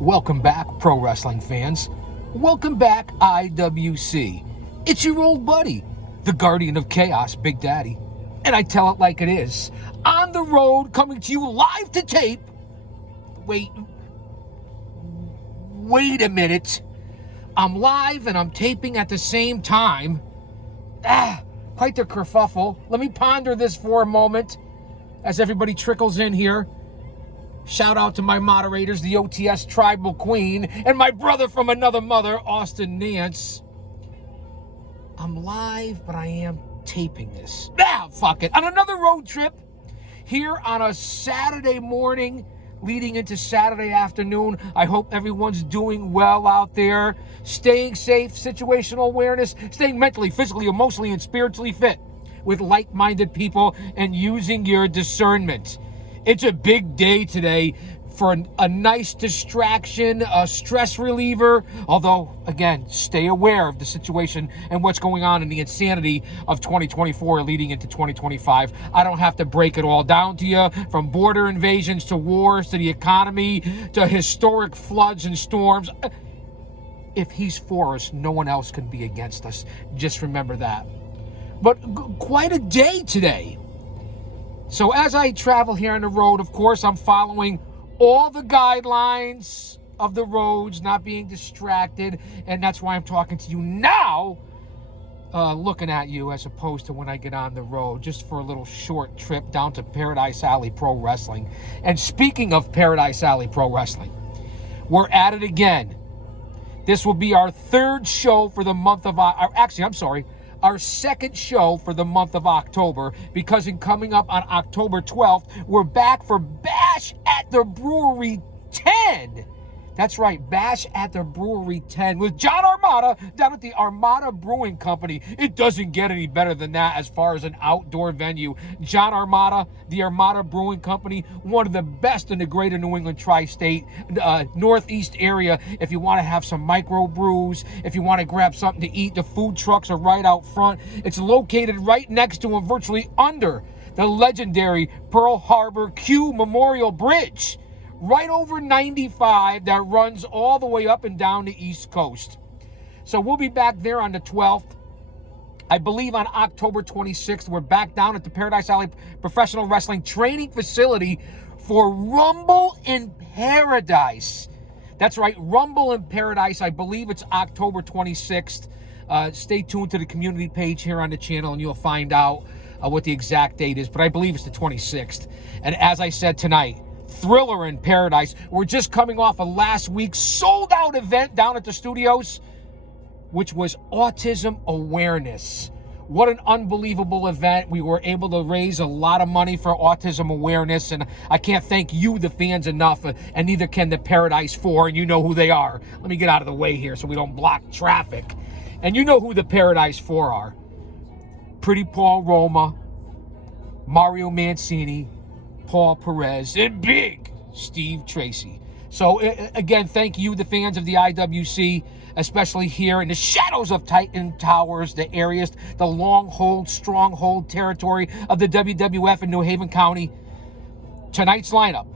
Welcome back, pro wrestling fans. Welcome back, IWC. It's your old buddy, the Guardian of Chaos, Big Daddy. And I tell it like it is. On the road, coming to you live to tape. Wait a minute. I'm live and I'm taping at the same time. Quite the kerfuffle. Let me ponder this for a moment as everybody trickles in here. Shout out to my moderators, the OTS Tribal Queen, and my brother from another mother, Austin Nance. I'm live, but I am taping this. Fuck it. On another road trip, here on a Saturday morning, leading into Saturday afternoon. I hope everyone's doing well out there, staying safe, situational awareness, staying mentally, physically, emotionally, and spiritually fit with like-minded people, and using your discernment. It's a big day today for a nice distraction, a stress reliever. Although, again, stay aware of the situation and what's going on in the insanity of 2024 leading into 2025. I don't have to break it all down to you, from border invasions to wars to the economy to historic floods and storms. If he's for us, no one else can be against us. Just remember that. But quite a day today. So as I travel here on the road, of course, I'm following all the guidelines of the roads, not being distracted, and that's why I'm talking to you now, looking at you, as opposed to when I get on the road, just for a little short trip down to Paradise Alley Pro Wrestling. And speaking of Paradise Alley Pro Wrestling, we're at it again. This will be our third show for the month of, our second show for the month of October, because in coming up on October 12th, we're back for Bash at the Brewery 10. That's right, Bash at the Brewery 10 with John Armada down at the Armada Brewing Company. It doesn't get any better than that as far as an outdoor venue. John Armada, the Armada Brewing Company, one of the best in the greater New England tri-state, northeast area. If you want to have some micro brews, if you want to grab something to eat, the food trucks are right out front. It's located right next to and virtually under the legendary Pearl Harbor Q Memorial Bridge, right over 95, that runs all the way up and down the East Coast. So we'll be back there on the 12th. I believe on October 26th, we're back down at the Paradise Alley Professional Wrestling Training Facility for Rumble in Paradise. That's right, Rumble in Paradise. I believe it's October 26th. Stay tuned to the community page here on the channel and you'll find out what the exact date is. But I believe it's the 26th. And as I said tonight, Thriller in Paradise. We're just coming off of last week's sold-out event down at the studios, which was Autism Awareness. What an unbelievable event. We were able to raise a lot of money for autism awareness, and I can't thank you, the fans, enough, and neither can the Paradise 4, and you know who they are. Let me get out of the way here so we don't block traffic. And you know who the Paradise 4 are. Pretty Paul Roma, Mario Mancini, Paul Perez, and Big Steve Tracy. So again, thank you, the fans of the IWC, especially here in the shadows of Titan Towers, the areas, the long-hold, stronghold territory of the WWF in New Haven County. Tonight's lineup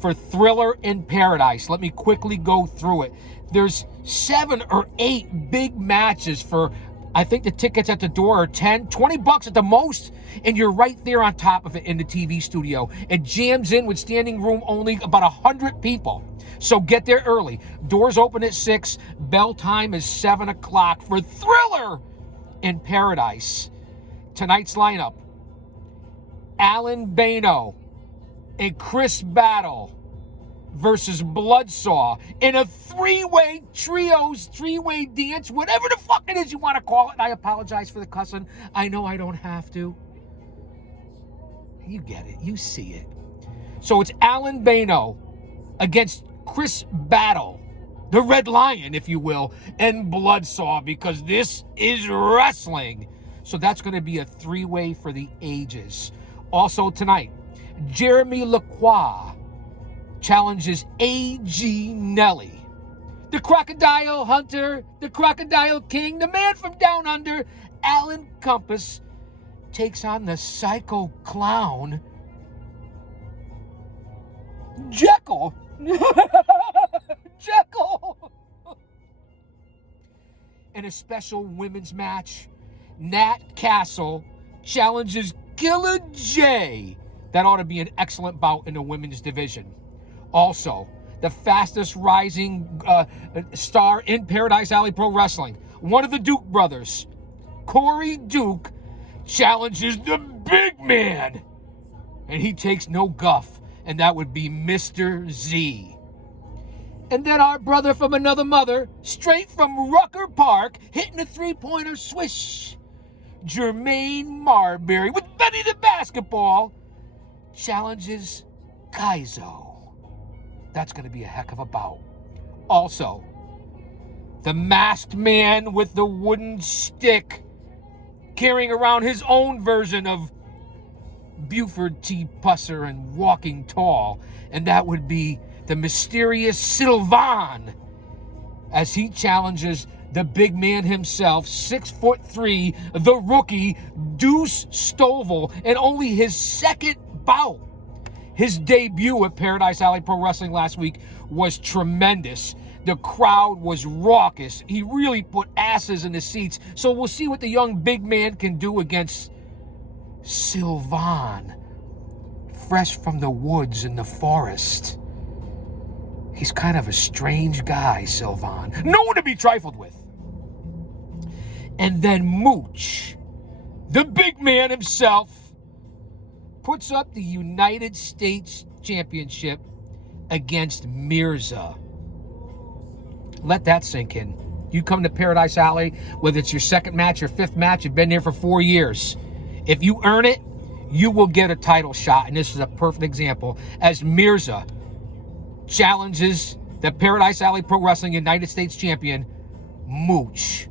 for Thriller in Paradise. Let me quickly go through it. There's 7 or 8 big matches for, I think the tickets at the door are $20 at the most, and you're right there on top of it in the TV studio. It jams in with standing room only, about 100 people. So get there early. Doors open at 6. Bell time is 7 o'clock for Thriller in Paradise. Tonight's lineup: Alan Bano and Chris Battle versus Bloodsaw in a three-way dance, whatever the fuck it is you want to call it. And I apologize for the cussing. I know I don't have to. You get it. You see it. So it's Alan Bano against Chris Battle, the Red Lion, if you will, and Bloodsaw, because this is wrestling. So that's going to be a three-way for the ages. Also tonight, Jeremy Lacroix challenges A.G. Nelly. The Crocodile Hunter, the Crocodile King, the man from down under, Alan Compass, takes on the Psycho Clown, Jekyll. in a special women's match, Nat Castle challenges Killer J. That ought to be an excellent bout in the women's division. Also, the fastest rising star in Paradise Alley Pro Wrestling, one of the Duke brothers, Corey Duke, challenges the big man. And he takes no guff, and that would be Mr. Z. And then our brother from another mother, straight from Rucker Park, hitting a three-pointer swish, Jermaine Marbury with Benny the Basketball, challenges Kaizo. That's going to be a heck of a bout. Also, the masked man with the wooden stick carrying around his own version of Buford T. Pusser and Walking Tall, and that would be the mysterious Sylvan, as he challenges the big man himself, 6'3", the rookie, Deuce Stovall, and only his second bout. His debut at Paradise Alley Pro Wrestling last week was tremendous. The crowd was raucous. He really put asses in the seats. So we'll see what the young big man can do against Sylvan, fresh from the woods in the forest. He's kind of a strange guy, Sylvan. No one to be trifled with. And then Mooch, the big man himself, puts up the United States Championship against Mirza. Let that sink in. You come to Paradise Alley, whether it's your second match or fifth match, you've been there for 4 years. If you earn it, you will get a title shot. And this is a perfect example, as Mirza challenges the Paradise Alley Pro Wrestling United States Champion, Mooch.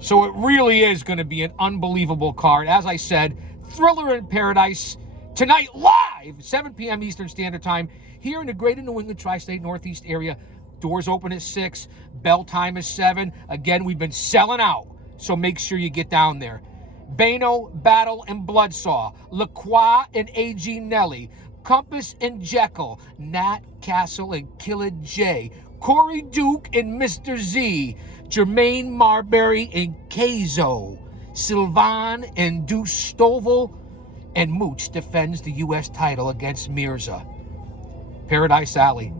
So it really is going to be an unbelievable card. As I said, Thriller in Paradise tonight live, 7 p.m. Eastern Standard Time, here in the greater New England tri-state Northeast area. Doors open at 6, bell time is 7. Again, we've been selling out, so make sure you get down there. Bano, Battle, and Bloodsaw, LaCroix and A.G. Nelly, Compass and Jekyll, Nat Castle and Killer J, Corey Duke and Mr. Z, Jermaine Marbury and Kaizo, Sylvan and Deuce Stovall, and Mooch defends the U.S. title against Mirza. Paradise Alley,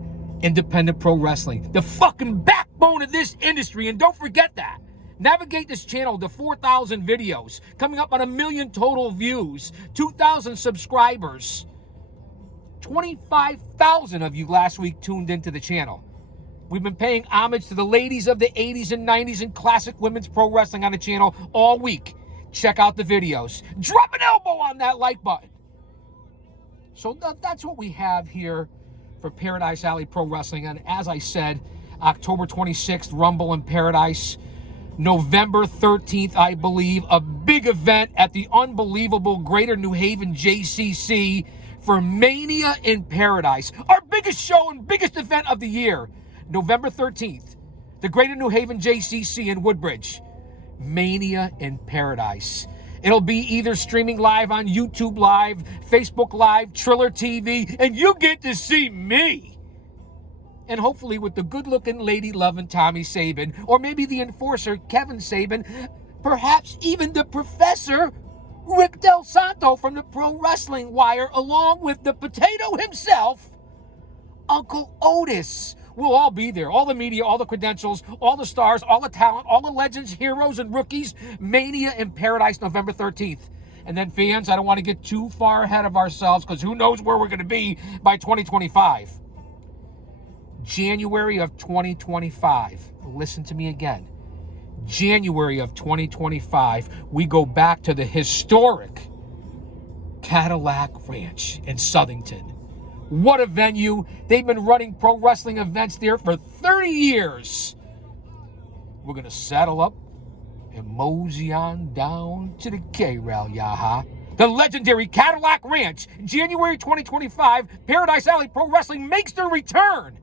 independent pro wrestling, the fucking backbone of this industry, and don't forget that. Navigate this channel to 4,000 videos, coming up on 1 million total views, 2,000 subscribers. 25,000 of you last week tuned into the channel. We've been paying homage to the ladies of the 80s and 90s and classic women's pro wrestling on the channel all week. Check out the videos. Drop an elbow on that like button. So that's what we have here for Paradise Alley Pro Wrestling. And as I said, October 26th, Rumble in Paradise. November 13th, I believe, a big event at the unbelievable Greater New Haven JCC for Mania in Paradise. Our biggest show and biggest event of the year. November 13th, the Greater New Haven JCC in Woodbridge. Mania in Paradise. It'll be either streaming live on YouTube Live, Facebook Live, Triller TV, and you get to see me. And hopefully with the good-looking lady-loving Tommy Sabin, or maybe the enforcer, Kevin Sabin, perhaps even the professor, Rick Del Santo from the Pro Wrestling Wire, along with the potato himself, Uncle Otis. We'll all be there. All the media, all the credentials, all the stars, all the talent, all the legends, heroes, and rookies. Mania in Paradise, November 13th. And then, fans, I don't want to get too far ahead of ourselves, because who knows where we're going to be by 2025. January of 2025. Listen to me again. January of 2025, we go back to the historic Cadillac Ranch in Southington. What a venue. They've been running pro wrestling events there for 30 years. We're going to saddle up and mosey on down to the K-Rail, yaha. The legendary Cadillac Ranch, January 2025, Paradise Alley Pro Wrestling makes their return.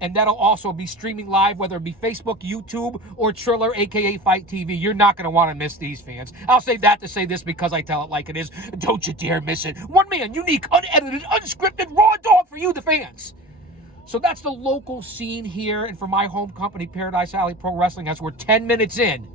And that'll also be streaming live, whether it be Facebook, YouTube, or Triller, a.k.a. Fight TV. You're not going to want to miss these, fans. I'll say that to say this because I tell it like it is. Don't you dare miss it. One man, unique, unedited, unscripted, raw dog for you, the fans. So that's the local scene here. And for my home company, Paradise Alley Pro Wrestling, as we're 10 minutes in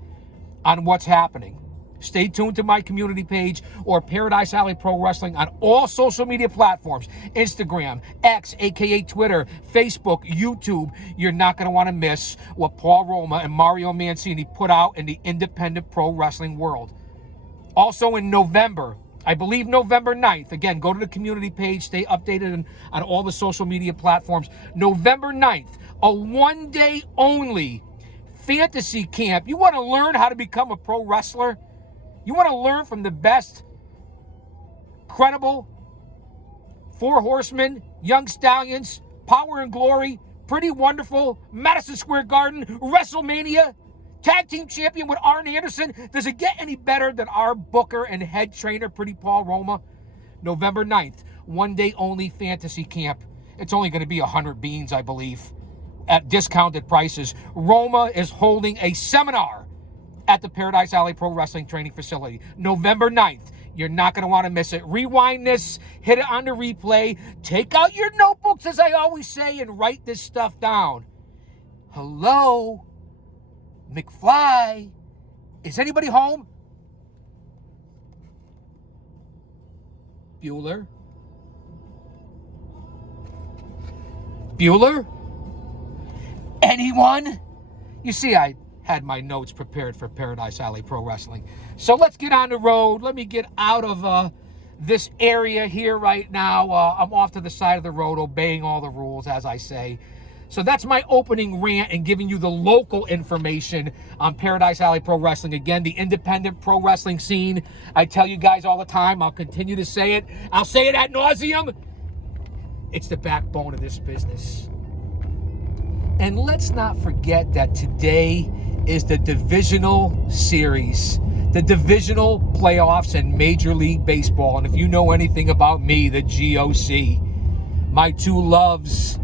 on what's happening. Stay tuned to my community page or Paradise Alley Pro Wrestling on all social media platforms. Instagram, X, aka Twitter, Facebook, YouTube. You're not going to want to miss what Paul Roma and Mario Mancini put out in the independent pro wrestling world. Also in November, I believe November 9th. Again, go to the community page. Stay updated on all the social media platforms. November 9th, a one-day only fantasy camp. You want to learn how to become a pro wrestler? You want to learn from the best, credible, Four Horsemen, Young Stallions, Power and Glory, Pretty Wonderful, Madison Square Garden, WrestleMania, Tag Team Champion with Arn Anderson. Does it get any better than our booker and head trainer, Pretty Paul Roma? November 9th, one-day only fantasy camp. It's only going to be 100 beans, I believe, at discounted prices. Roma is holding a seminar at the Paradise Alley Pro Wrestling Training Facility, November 9th. You're not going to want to miss it. Rewind this, hit it on the replay, take out your notebooks, as I always say, and write this stuff down. Hello, McFly, is anybody home? Bueller? Bueller? Anyone? You see, I had my notes prepared for Paradise Alley Pro Wrestling. So let's get on the road. Let me get out of this area here right now. I'm off to the side of the road, obeying all the rules, as I say. So that's my opening rant and giving you the local information on Paradise Alley Pro Wrestling. Again, the independent pro wrestling scene. I tell you guys all the time. I'll continue to say it. I'll say it ad nauseum. It's the backbone of this business. And let's not forget that today is the divisional series, the divisional playoffs in Major League Baseball. And if you know anything about me, the GOC, my two loves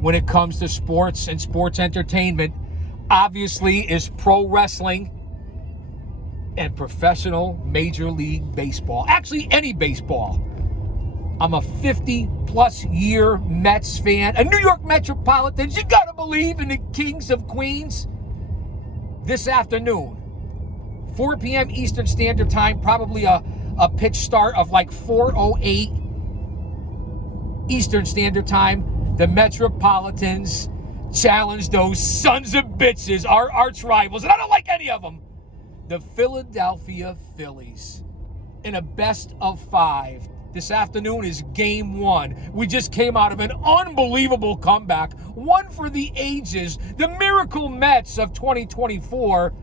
when it comes to sports and sports entertainment, obviously, is pro wrestling and professional Major League Baseball. Actually, any baseball. I'm a 50-plus year Mets fan, a New York Metropolitans. You gotta believe in the Kings of Queens. This afternoon, 4 p.m. Eastern Standard Time, probably a pitch start of like 4:08 Eastern Standard Time. The Metropolitans challenge those sons of bitches, our arch rivals, and I don't like any of them, the Philadelphia Phillies, in a best of 5. This afternoon is game 1. We just came out of an unbelievable comeback, one for the ages, the miracle Mets of 2024,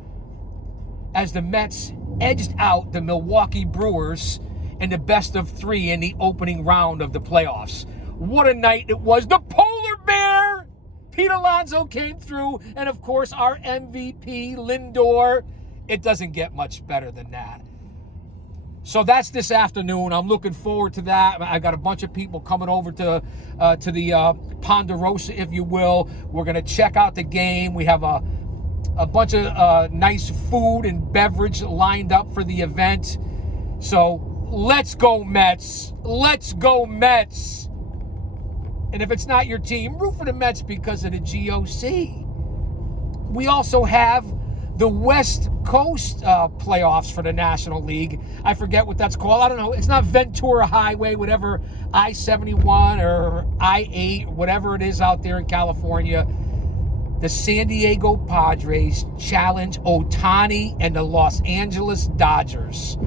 as the Mets edged out the Milwaukee Brewers in the best of 3 in the opening round of the playoffs. What a night it was. The Polar Bear, Pete Alonso, came through, and of course our MVP, Lindor. It doesn't get much better than that. So that's this afternoon. I'm looking forward to that. I got a bunch of people coming over to the Ponderosa, if you will. We're going to check out the game. We have a bunch of nice food and beverage lined up for the event. So let's go Mets. Let's go Mets. And if it's not your team, root for the Mets because of the GOC. We also have the West Coast playoffs for the National League. I forget what that's called. I don't know. It's not Ventura Highway, whatever, I-71 or I-8, whatever it is out there in California. The San Diego Padres challenge Ohtani and the Los Angeles Dodgers.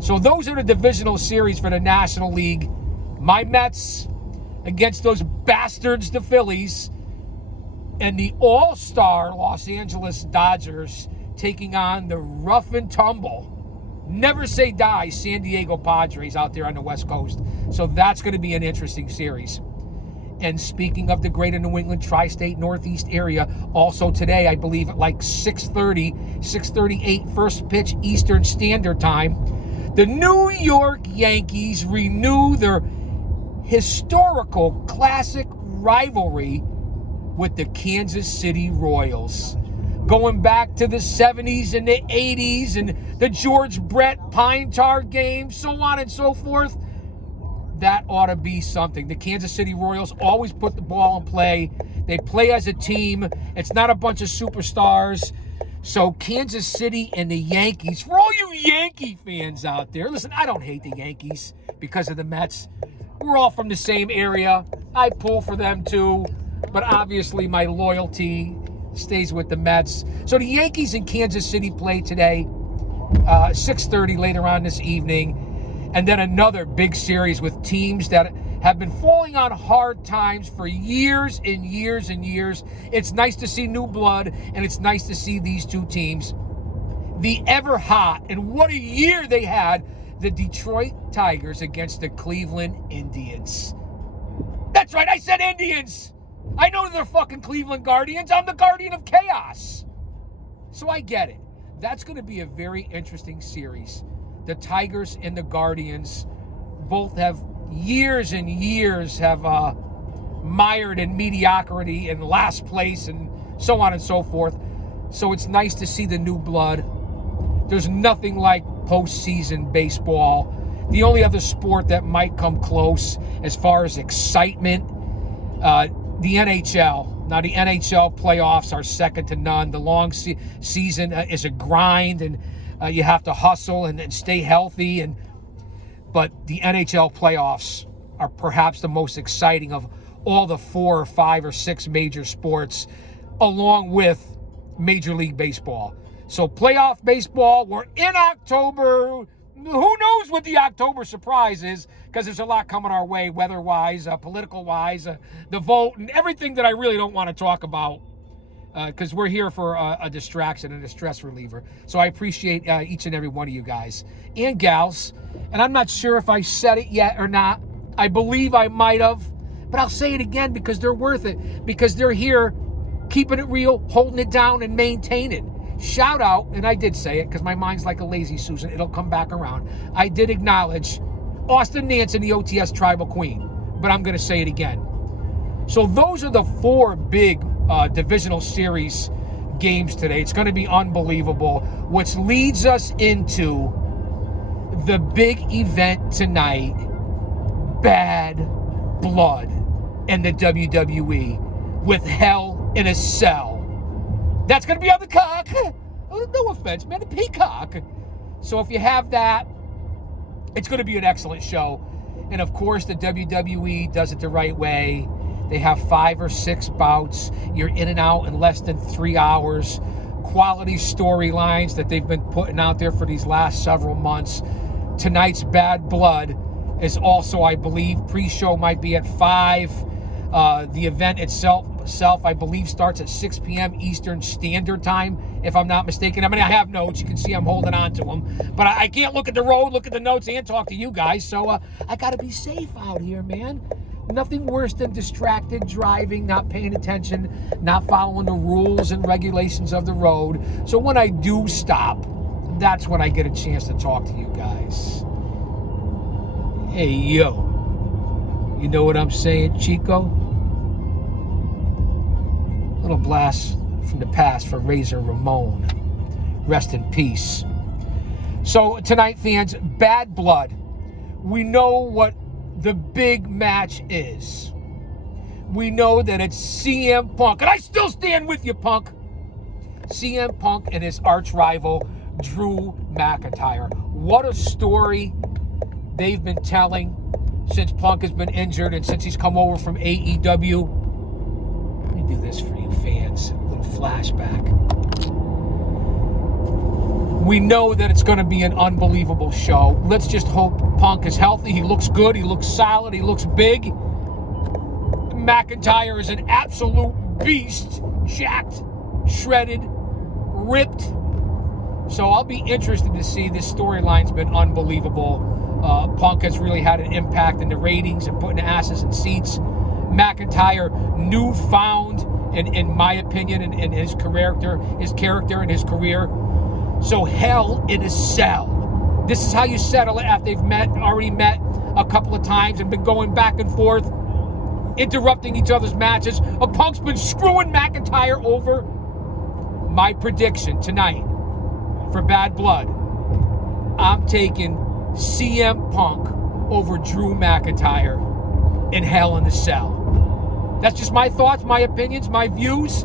So those are the divisional series for the National League. My Mets against those bastards, the Phillies, and the all-star Los Angeles Dodgers taking on the rough and tumble, never say die, San Diego Padres out there on the West Coast. So that's going to be an interesting series. And speaking of the greater New England tri-state Northeast area, also today, I believe at like 6:38 first pitch Eastern Standard Time, the New York Yankees renew their historical classic rivalry with the Kansas City Royals. Going back to the 70s and the 80s and the George Brett Pine Tar game, so on and so forth. that ought to be something. The Kansas City Royals always put the ball in play. They play as a team. It's not a bunch of superstars. So Kansas City and the Yankees, for all you Yankee fans out there, listen, I don't hate the Yankees because of the Mets. We're all from the same area. I pull for them too, but obviously my loyalty stays with the Mets. So the Yankees and Kansas City play today, 6:30 later on this evening, and then another big series with teams that have been falling on hard times for years and years and years. It's nice to see new blood, and it's nice to see these two teams. The ever hot, and what a year they had, the Detroit Tigers against the Cleveland Indians. That's right, I said Indians. I know they're fucking Cleveland Guardians. I'm the Guardian of Chaos. So I get it. That's going to be a very interesting series. The Tigers and the Guardians both have years and years have mired in mediocrity and last place and so on and so forth. So it's nice to see the new blood. There's nothing like postseason baseball. The only other sport that might come close as far as excitement, the NHL. Now, the NHL playoffs are second to none. The long season is a grind, and you have to hustle and stay healthy. But the NHL playoffs are perhaps the most exciting of all the 4 or 5 or 6 major sports, along with Major League Baseball. So playoff baseball, we're in October. Who knows what the October surprise is, because there's a lot coming our way, weather-wise, political-wise, the vote, and everything that I really don't want to talk about, because we're here for a distraction and a stress reliever. So I appreciate each and every one of you guys and gals. And I'm not sure if I said it yet or not. I believe I might have, but I'll say it again because they're worth it, because they're here keeping it real, holding it down, and maintaining. Shout out, and I did say it because my mind's like a lazy Susan. It'll come back around. I did acknowledge Austin Nance and the OTS Tribal Queen, but I'm going to say it again. So those are the 4 big divisional series games today. It's going to be unbelievable, which leads us into the big event tonight, Bad Blood and the WWE with Hell in a Cell. That's going to be on the cock. No offense, man, the Peacock. So if you have that, it's going to be an excellent show. And of course, the WWE does it the right way. They have 5 or 6 bouts. You're in and out in less than 3 hours. Quality storylines that they've been putting out there for these last several months. Tonight's Bad Blood is also, I believe, pre-show might be at 5. The event itself, I believe, starts at 6 p.m. Eastern Standard Time, if I'm not mistaken. I mean, I have notes. You can see I'm holding on to them. But I can't look at the road, look at the notes, and talk to you guys. So I got to be safe out here, man. Nothing worse than distracted driving, not paying attention, not following the rules and regulations of the road. So when I do stop, that's when I get a chance to talk to you guys. Hey, yo. You know what I'm saying, Chico? Little blast from the past for Razor Ramon. Rest in peace. So tonight, fans, Bad Blood. We know what the big match is. We know that it's CM Punk, and I still stand with you, Punk. CM Punk and his arch rival, Drew McIntyre. What a story they've been telling since Punk has been injured and since he's come over from AEW. Let me do this for you fans, a little flashback. We know that it's going to be an unbelievable show. Let's just hope Punk is healthy. He looks good. He looks solid. He looks big. McIntyre is an absolute beast. Jacked, shredded, ripped. So I'll be interested to see. This storyline's been unbelievable. Punk has really had an impact in the ratings and putting asses in seats. McIntyre, newfound, in my opinion, in his character and his career. So Hell in a Cell. This is how you settle it after they've already met a couple of times and been going back and forth, interrupting each other's matches. Punk's been screwing McIntyre over. My prediction tonight for Bad Blood, I'm taking CM Punk over Drew McIntyre in Hell in a Cell. That's just my thoughts, my opinions, my views.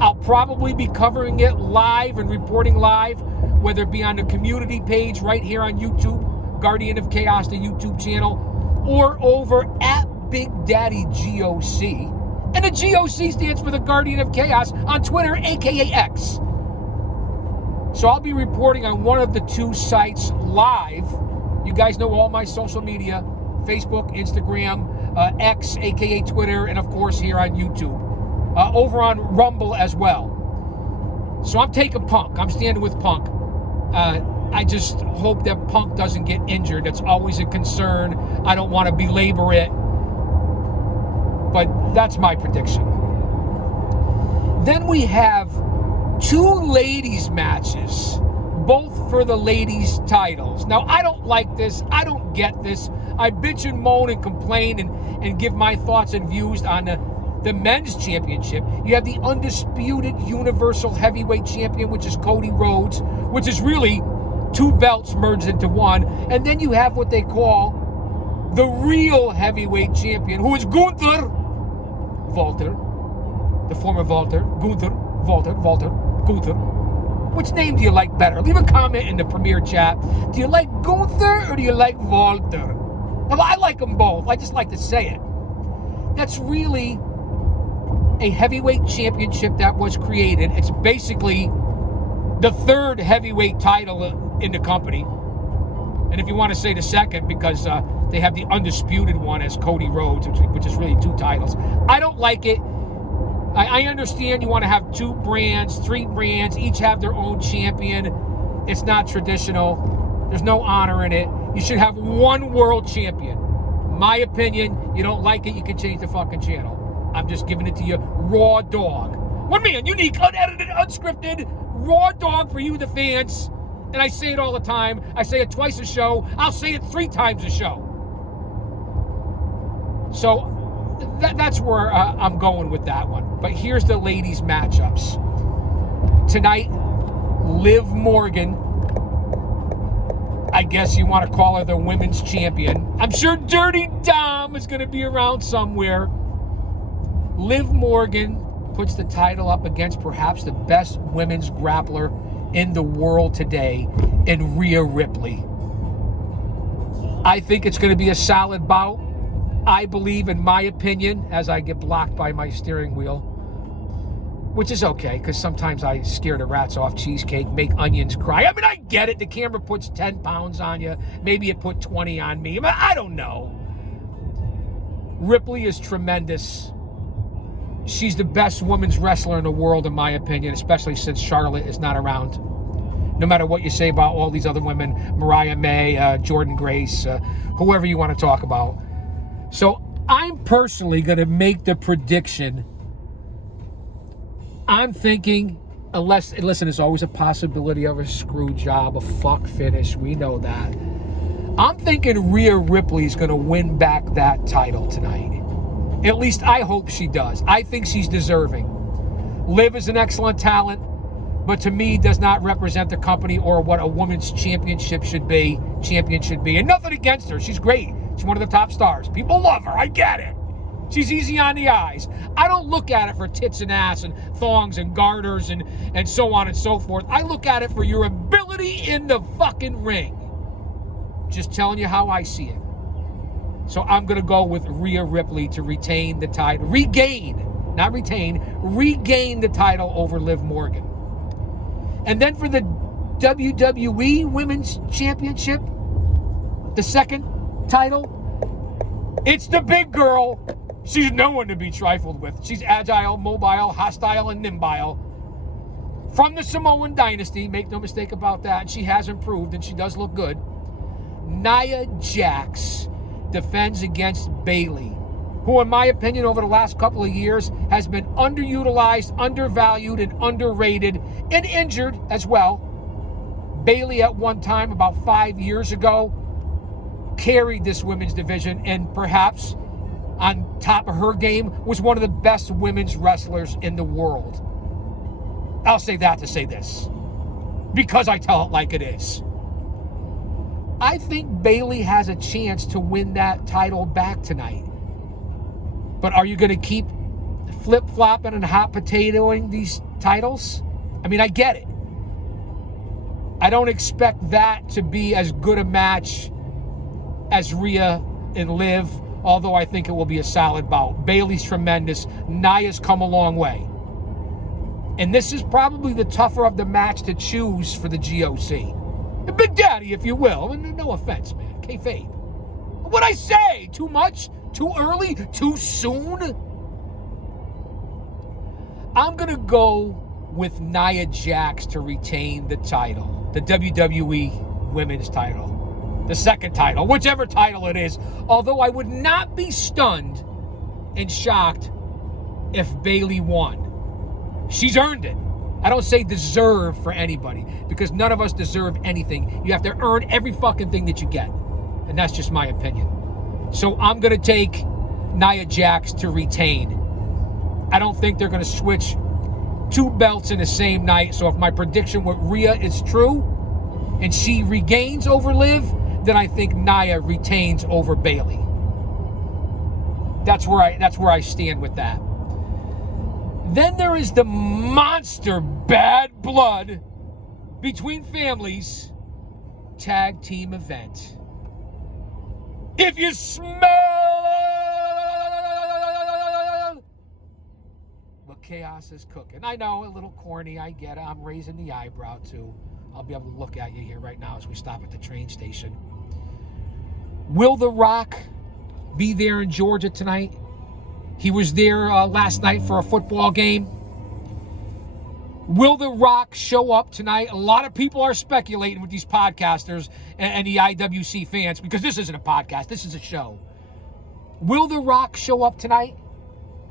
I'll probably be covering it live and reporting live, whether it be on the community page right here on YouTube, Guardian of Chaos, the YouTube channel, or over at Big Daddy GOC. And the GOC stands for the Guardian of Chaos on Twitter, aka X. So I'll be reporting on one of the two sites live. You guys know all my social media, Facebook, Instagram, X, aka Twitter, and of course here on YouTube. Over on Rumble as well. So I'm taking Punk. I'm standing with Punk. I just hope that Punk doesn't get injured. That's always a concern. I don't want to belabor it. But that's my prediction. Then we have two ladies matches, both for the ladies titles. Now, I don't like this. I don't get this. I bitch and moan and complain and give my thoughts and views on the men's championship. You have the undisputed universal heavyweight champion, which is Cody Rhodes, which is really two belts merged into one. And then you have what they call the real heavyweight champion, who is Gunther Walter, the former Walter, Gunther, Gunther. Which name do you like better? Leave a comment in the Premier chat. Do you like Gunther or do you like Walter? Well, I like them both. I just like to say it. That's really a heavyweight championship that was created. It's basically the third heavyweight title in the company. And if you want to say the second, because they have the undisputed one as Cody Rhodes, which is really two titles. I don't like it. I understand you want to have two brands, three brands, each have their own champion. It's not traditional. There's no honor in it. You should have one world champion. My opinion, you don't like it, you can change the fucking channel. I'm just giving it to you raw dog. One man, unique, unedited, unscripted, raw dog for you, the fans. And I say it all the time. I say it twice a show. I'll say it 3 times a show. So that's where I'm going with that one. But here's the ladies' matchups. Tonight, Liv Morgan, I guess you want to call her the women's champion. I'm sure Dirty Dom is going to be around somewhere. Liv Morgan puts the title up against perhaps the best women's grappler in the world today in Rhea Ripley. I think it's going to be a solid bout. I believe, in my opinion, as I get blocked by my steering wheel, which is okay, because sometimes I scare the rats off cheesecake, make onions cry. I mean, I get it. The camera puts 10 pounds on you. Maybe it put 20 on me. I don't know. Ripley is tremendous. She's the best women's wrestler in the world, in my opinion, especially since Charlotte is not around. No matter what you say about all these other women, Mariah May, Jordan Grace, whoever you want to talk about. So I'm personally going to make the prediction. I'm thinking, listen, there's always a possibility of a screw job, a fuck finish. We know that. I'm thinking Rhea Ripley's going to win back that title tonight. At least I hope she does. I think she's deserving. Liv is an excellent talent, but to me does not represent the company or what a women's champion should be. And nothing against her. She's great. She's one of the top stars. People love her. I get it. She's easy on the eyes. I don't look at it for tits and ass and thongs and garters and so on and so forth. I look at it for your ability in the fucking ring. Just telling you how I see it. So I'm going to go with Rhea Ripley to retain the title. Regain the title over Liv Morgan. And then for the WWE Women's Championship, the second title, it's the big girl. She's no one to be trifled with. She's agile, mobile, hostile, and nimble. From the Samoan dynasty, make no mistake about that. She has improved, and she does look good. Nia Jax defends against Bayley, who, in my opinion, over the last couple of years, has been underutilized, undervalued, and underrated, and injured as well. Bayley, at one time, about 5 years ago, carried this women's division, and perhaps on top of her game was one of the best women's wrestlers in the world. I'll say that to say this, because I tell it like it is. I think Bayley has a chance to win that title back tonight. But are you going to keep flip-flopping and hot potatoing these titles? I mean, I get it. I don't expect that to be as good a match as Rhea and Liv, although I think it will be a solid bout. Bayley's tremendous. Nia's come a long way. And this is probably the tougher of the match to choose for the GOC. The Big Daddy, if you will. And no offense, man. Kayfabe. What'd I say? Too much? Too early? Too soon? I'm going to go with Nia Jax to retain the title. The WWE Women's title. The second title. Whichever title it is. Although I would not be stunned and shocked if Bayley won. She's earned it. I don't say deserve for anybody, because none of us deserve anything. You have to earn every fucking thing that you get. And that's just my opinion. So I'm going to take Nia Jax to retain. I don't think they're going to switch 2 belts in the same night. So if my prediction with Rhea is true and she regains over Liv, then I think Nia retains over Bayley. That's where I stand with that. Then there is the monster bad blood between families tag team event. If you smell what chaos is cooking. I know, a little corny, I get it. I'm raising the eyebrow too. I'll be able to look at you here right now as we stop at the train station. Will The Rock be there in Georgia tonight? He was there last night for a football game. Will The Rock show up tonight? A lot of people are speculating with these podcasters and the IWC fans, because this isn't a podcast, this is a show. Will The Rock show up tonight?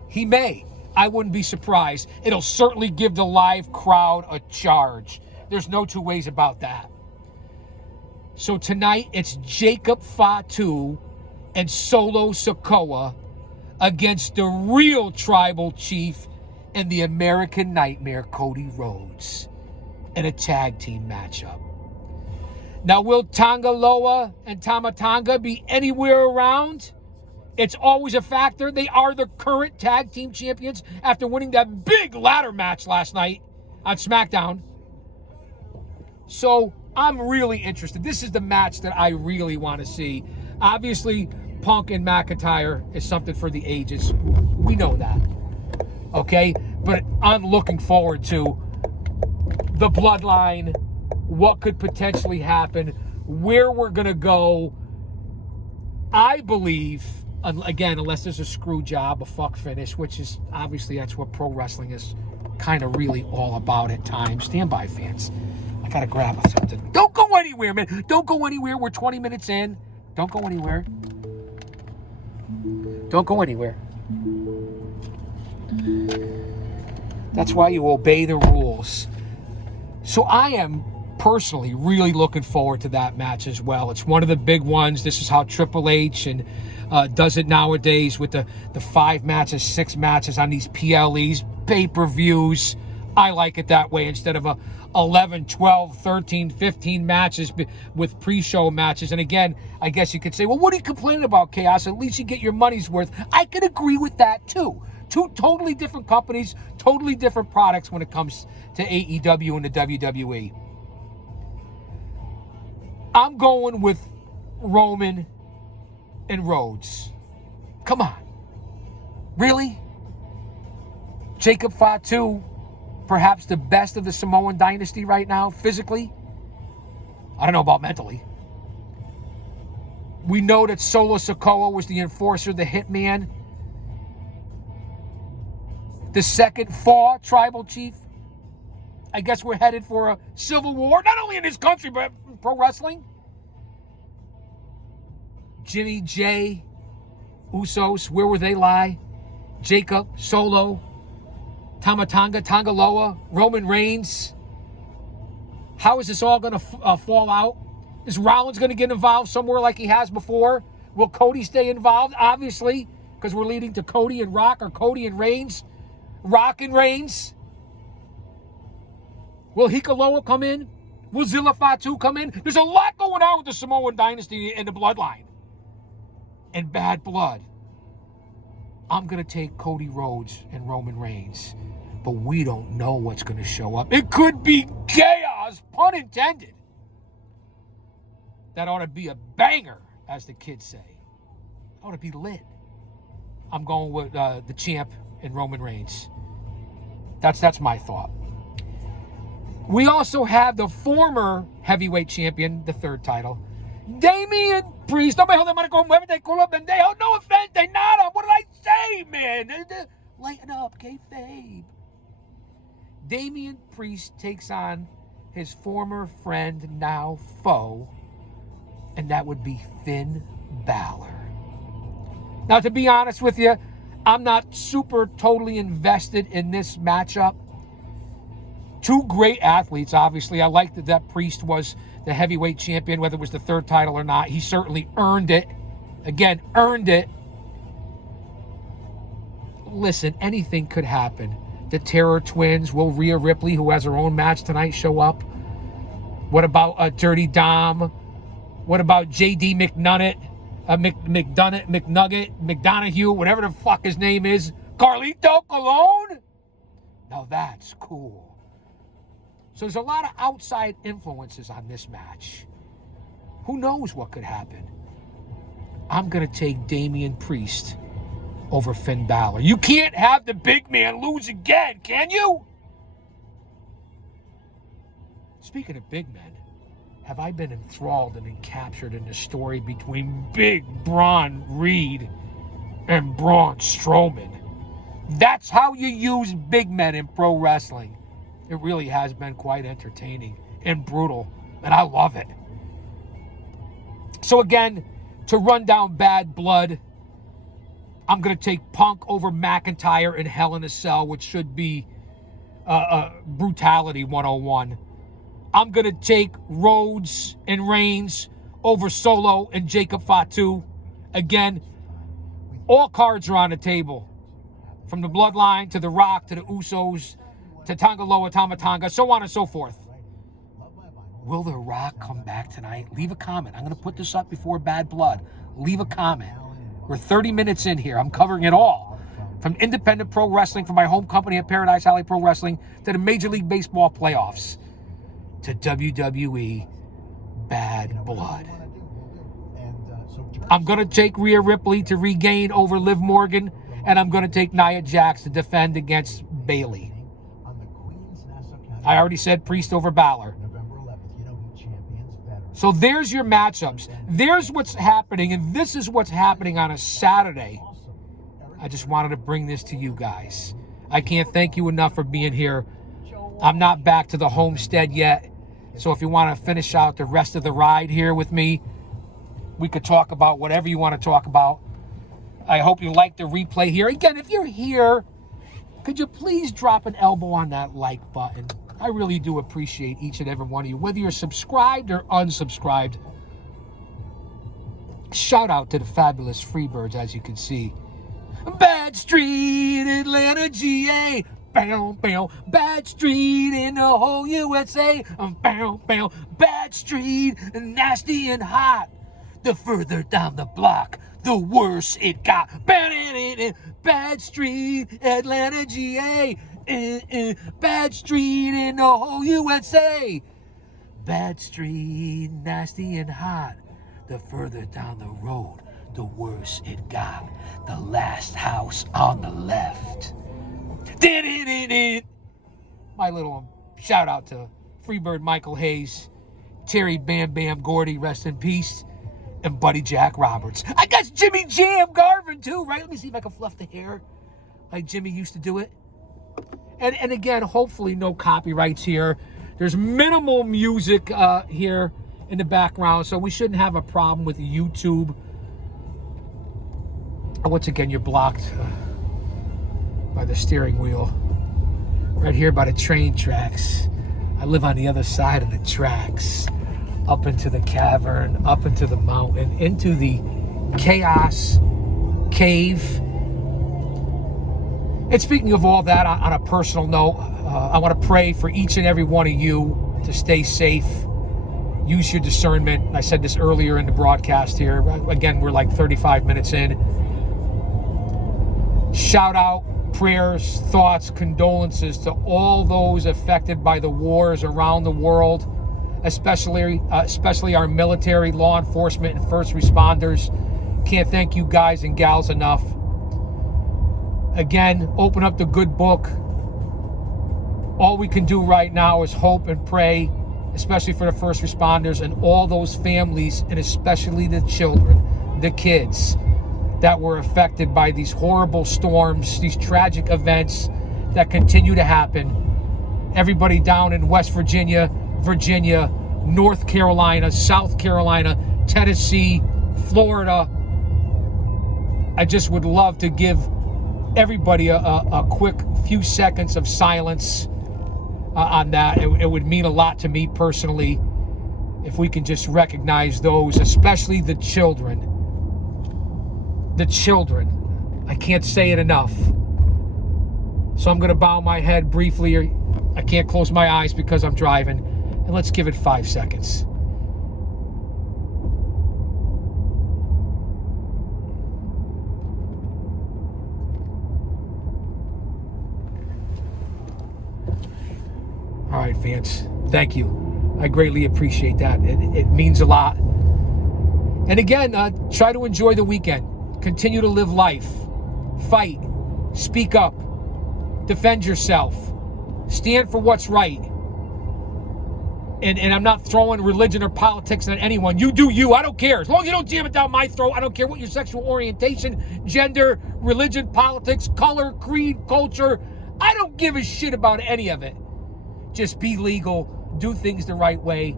He may. I wouldn't be surprised. It'll certainly give the live crowd a charge. There's no two ways about that. So tonight, it's Jacob Fatu and Solo Sikoa against the real tribal chief and the American Nightmare, Cody Rhodes, in a tag team matchup. Now, will Tonga Loa and Tama Tonga be anywhere around? It's always a factor. They are the current tag team champions after winning that big ladder match last night on SmackDown. So I'm really interested. This is the match that I really want to see. Obviously, Punk and McIntyre is something for the ages. We know that. Okay? But I'm looking forward to the bloodline, what could potentially happen, where we're going to go. I believe, again, unless there's a screw job, a fuck finish, which is obviously that's what pro wrestling is kind of really all about at times. Stand by, fans. I got to grab something. Don't go anywhere, man. Don't go anywhere. We're 20 minutes in. Don't go anywhere. Don't go anywhere. That's why you obey the rules. So I am personally really looking forward to that match as well. It's one of the big ones. This is how Triple H and does it nowadays with the 5 matches, 6 matches on these PLEs, pay-per-views. I like it that way instead of 11, 12, 13, 15 matches with pre-show matches. And again, I guess you could say, well, what are you complaining about, Chaos? At least you get your money's worth. I could agree with that too. 2 totally different companies, totally different products when it comes to AEW and the WWE. I'm going with Roman and Rhodes. Come on. Really? Jacob Fatu, perhaps the best of the Samoan dynasty right now, physically. I don't know about mentally. We know that Solo Sikoa was the enforcer, the hitman. The second Fall tribal chief. I guess we're headed for a civil war, not only in this country, but pro wrestling. Jimmy, Jay, Usos, where will they lie? Jacob, Solo, Tama Tonga, Tonga Loa, Roman Reigns. How is this all going to fall out? Is Rollins going to get involved somewhere like he has before? Will Cody stay involved? Obviously, because we're leading to Cody and Rock, or Cody and Reigns. Rock and Reigns. Will Hikaloa come in? Will Zilla Fatu come in? There's a lot going on with the Samoan dynasty and the bloodline. And bad blood. I'm going to take Cody Rhodes and Roman Reigns. But we don't know what's going to show up. It could be chaos, pun intended. That ought to be a banger, as the kids say. Ought to be lit. I'm going with the champ and Roman Reigns. That's my thought. We also have the former heavyweight champion, the third title, Damian Priest. No offense, they nada. What did I say, man? Lighten up, kayfabe. Damian Priest takes on his former friend, now foe, and that would be Finn Balor. Now, to be honest with you, I'm not super totally invested in this matchup. Two great athletes, obviously. I like that Priest was the heavyweight champion, whether it was the third title or not. He certainly earned it. Again, earned it. Listen, anything could happen. The Terror Twins, will Rhea Ripley, who has her own match tonight, show up? What about Dirty Dom? What about JD McNugget, McDonough, whatever the fuck his name is? Carlito Colon? Now that's cool. So there's a lot of outside influences on this match. Who knows what could happen? I'm going to take Damian Priest over Finn Balor. You can't have the big man lose again, can you? Speaking of big men, have I been enthralled and captured in the story between Big Braun Reed and Braun Strowman? That's how you use big men in pro wrestling. It really has been quite entertaining and brutal, and I love it. So again, to run down bad blood, I'm going to take Punk over McIntyre in Hell in a Cell, which should be Brutality 101. I'm going to take Rhodes and Reigns over Solo and Jacob Fatu. Again, all cards are on the table. From the Bloodline to The Rock to the Usos to Tangaloa Tamatanga, so on and so forth. Will The Rock come back tonight? Leave a comment. I'm going to put this up before Bad Blood. Leave a comment. We're 30 minutes in here. I'm covering it all. From independent pro wrestling, from my home company at Paradise Alley Pro Wrestling, to the Major League Baseball playoffs, to WWE Bad Blood. I'm going to take Rhea Ripley to regain over Liv Morgan, and I'm going to take Nia Jax to defend against Bayley. I already said Priest over Balor. So there's your matchups. There's what's happening, and this is what's happening on a Saturday. I just wanted to bring this to you guys. I can't thank you enough for being here. I'm not back to the homestead yet, so if you want to finish out the rest of the ride here with me, we could talk about whatever you want to talk about. I hope you like the replay here. Again, if you're here, could you please drop an elbow on that like button? I really do appreciate each and every one of you, whether you're subscribed or unsubscribed. Shout out to the fabulous Freebirds, as you can see. Bad Street, Atlanta, GA. Bow, bow. Bad Street in the whole USA. Bow, bow. Bad Street, nasty and hot. The further down the block, the worse it got. Bad Street, Atlanta, GA. Bad Street in the whole USA. Bad Street, nasty and hot. The further down the road, the worse it got. The last house on the left. My little shout out to Freebird Michael Hayes, Terry Bam Bam Gordy, rest in peace, and Buddy Jack Roberts. I got Jimmy Jam Garvin too, right? Let me see if I can fluff the hair like Jimmy used to do it. And again, hopefully no copyrights here. There's minimal music here in the background, so we shouldn't have a problem with YouTube. Once again, you're blocked by the steering wheel. Right here by the train tracks. I live on the other side of the tracks. Up into the cavern, up into the mountain, into the chaos cave. And speaking of all that, on a personal note, I want to pray for each and every one of you to stay safe. Use your discernment. I said this earlier in the broadcast here. Again, we're like 35 minutes in. Shout out, prayers, thoughts, condolences to all those affected by the wars around the world, especially our military, law enforcement, and first responders. Can't thank you guys and gals enough. Again, open up the good book. All we can do right now is hope and pray, especially for the first responders and all those families, and especially the children, the kids that were affected by these horrible storms, these tragic events that continue to happen. Everybody down in West Virginia, North Carolina, South Carolina, Tennessee, Florida. I just would love to give everybody a quick few seconds of silence on that. It would mean a lot to me personally if we can just recognize those, especially the children. The children. I can't say it enough. So I'm going to bow my head briefly. I can't close my eyes because I'm driving. And let's give it 5 seconds. All right, fans, thank you. I greatly appreciate that. It means a lot. And again, try to enjoy the weekend. Continue to live life. Fight. Speak up. Defend yourself. Stand for what's right. And I'm not throwing religion or politics at anyone. You do you. I don't care. As long as you don't jam it down my throat, I don't care what your sexual orientation, gender, religion, politics, color, creed, culture. I don't give a shit about any of it. Just be legal, do things the right way,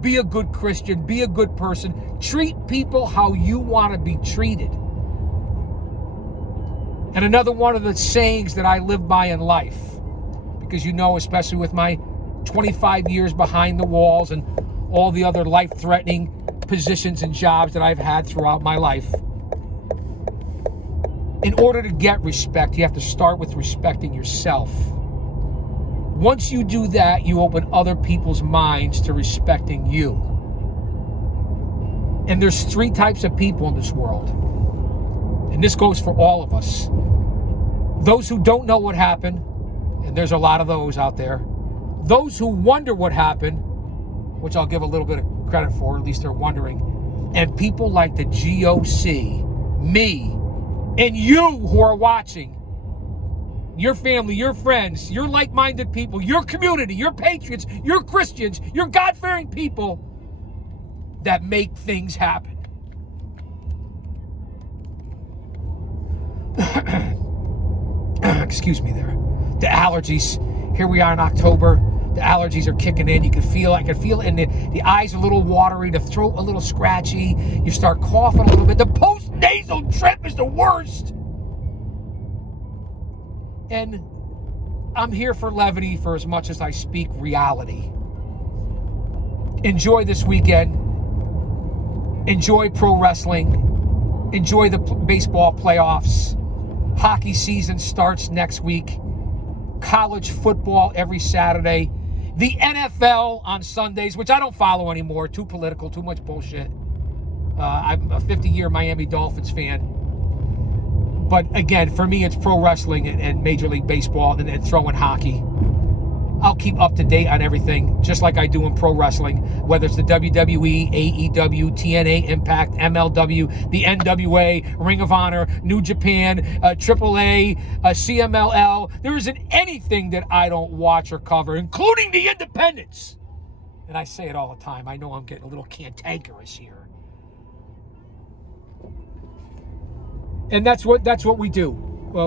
be a good Christian, be a good person, treat people how you want to be treated. And another one of the sayings that I live by in life, because especially with my 25 years behind the walls and all the other life-threatening positions and jobs that I've had throughout my life, in order to get respect, you have to start with respecting yourself. Once you do that, you open other people's minds to respecting you. And there's 3 types of people in this world. And this goes for all of us. Those who don't know what happened, and there's a lot of those out there. Those who wonder what happened, which I'll give a little bit of credit for, at least they're wondering. And people like the GOC, me, and you who are watching. Your family, your friends, your like-minded people, your community, your patriots, your Christians, your God-fearing people that make things happen. Excuse me there. The allergies. Here we are in October. The allergies are kicking in. I can feel it in the eyes a little watery, the throat a little scratchy. You start coughing a little bit. The post-nasal drip is the worst. And I'm here for levity for as much as I speak reality. Enjoy this weekend. Enjoy pro wrestling. Enjoy the baseball playoffs. Hockey season starts next week. College football every Saturday. The NFL on Sundays, which I don't follow anymore. Too political, too much bullshit. I'm a 50-year Miami Dolphins fan. But again, for me, it's pro wrestling and Major League Baseball and then throwing hockey. I'll keep up to date on everything, just like I do in pro wrestling, whether it's the WWE, AEW, TNA, Impact, MLW, the NWA, Ring of Honor, New Japan, AAA, CMLL. There isn't anything that I don't watch or cover, including the independents. And I say it all the time. I know I'm getting a little cantankerous here. And that's what we do.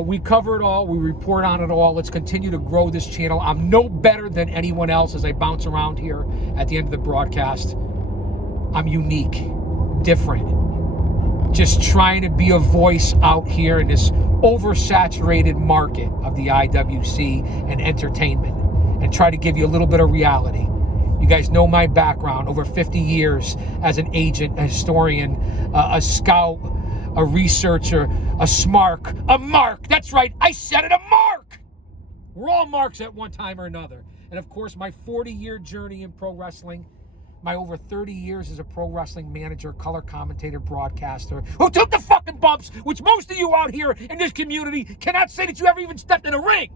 We cover it all. We report on it all. Let's continue to grow this channel. I'm no better than anyone else as I bounce around here at the end of the broadcast. I'm unique, different. Just trying to be a voice out here in this oversaturated market of the IWC and entertainment and try to give you a little bit of reality. You guys know my background, over 50 years as an agent, a historian, a scout, a researcher, a mark. That's right, I said it, a mark. We're all marks at one time or another. And of course, my 40-year journey in pro wrestling, my over 30 years as a pro wrestling manager, color commentator, broadcaster, who took the fucking bumps, which most of you out here in this community cannot say that you ever even stepped in a ring.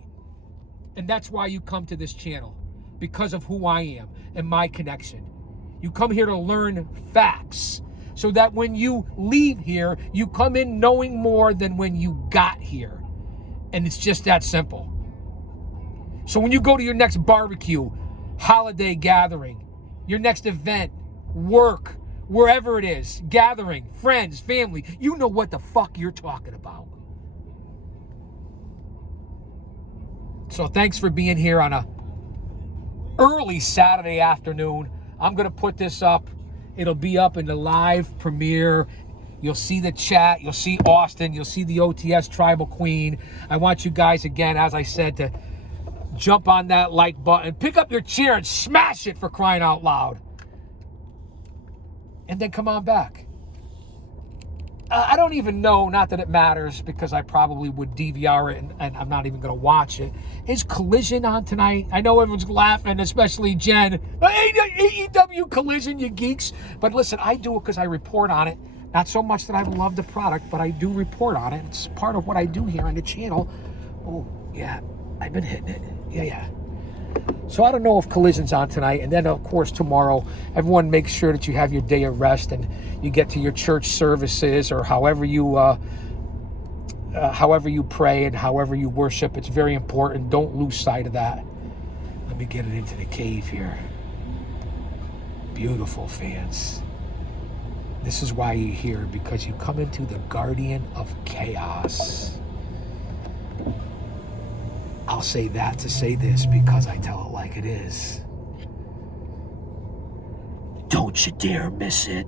And that's why you come to this channel, because of who I am and my connection. You come here to learn facts, so that when you leave here, you come in knowing more than when you got here. And it's just that simple. So when you go to your next barbecue, holiday gathering, your next event, work, wherever it is, gathering, friends, family, you know what the fuck you're talking about. So thanks for being here on a early Saturday afternoon. I'm going to put this up. It'll be up in the live premiere. You'll see the chat. You'll see Austin. You'll see the OTS Tribal Queen. I want you guys, again, as I said, to jump on that like button. Pick up your chair and smash it, for crying out loud. And then come on back. I don't even know, not that it matters, because I probably would DVR it and I'm not even going to watch it. Is Collision on tonight? I know everyone's laughing, especially Jen. AEW Collision, you geeks. But listen, I do it because I report on it. Not so much that I love the product, but I do report on it. It's part of what I do here on the channel. Oh, yeah, I've been hitting it. Yeah. So I don't know if Collision's on tonight. And then, of course, tomorrow, everyone make sure that you have your day of rest and you get to your church services, or however you pray and however you worship. It's very important. Don't lose sight of that. Let me get it into the cave here. Beautiful, fans. This is why you're here, because you come into the Guardian of Chaos. I'll say that to say this, because I tell it like it is. Don't you dare miss it.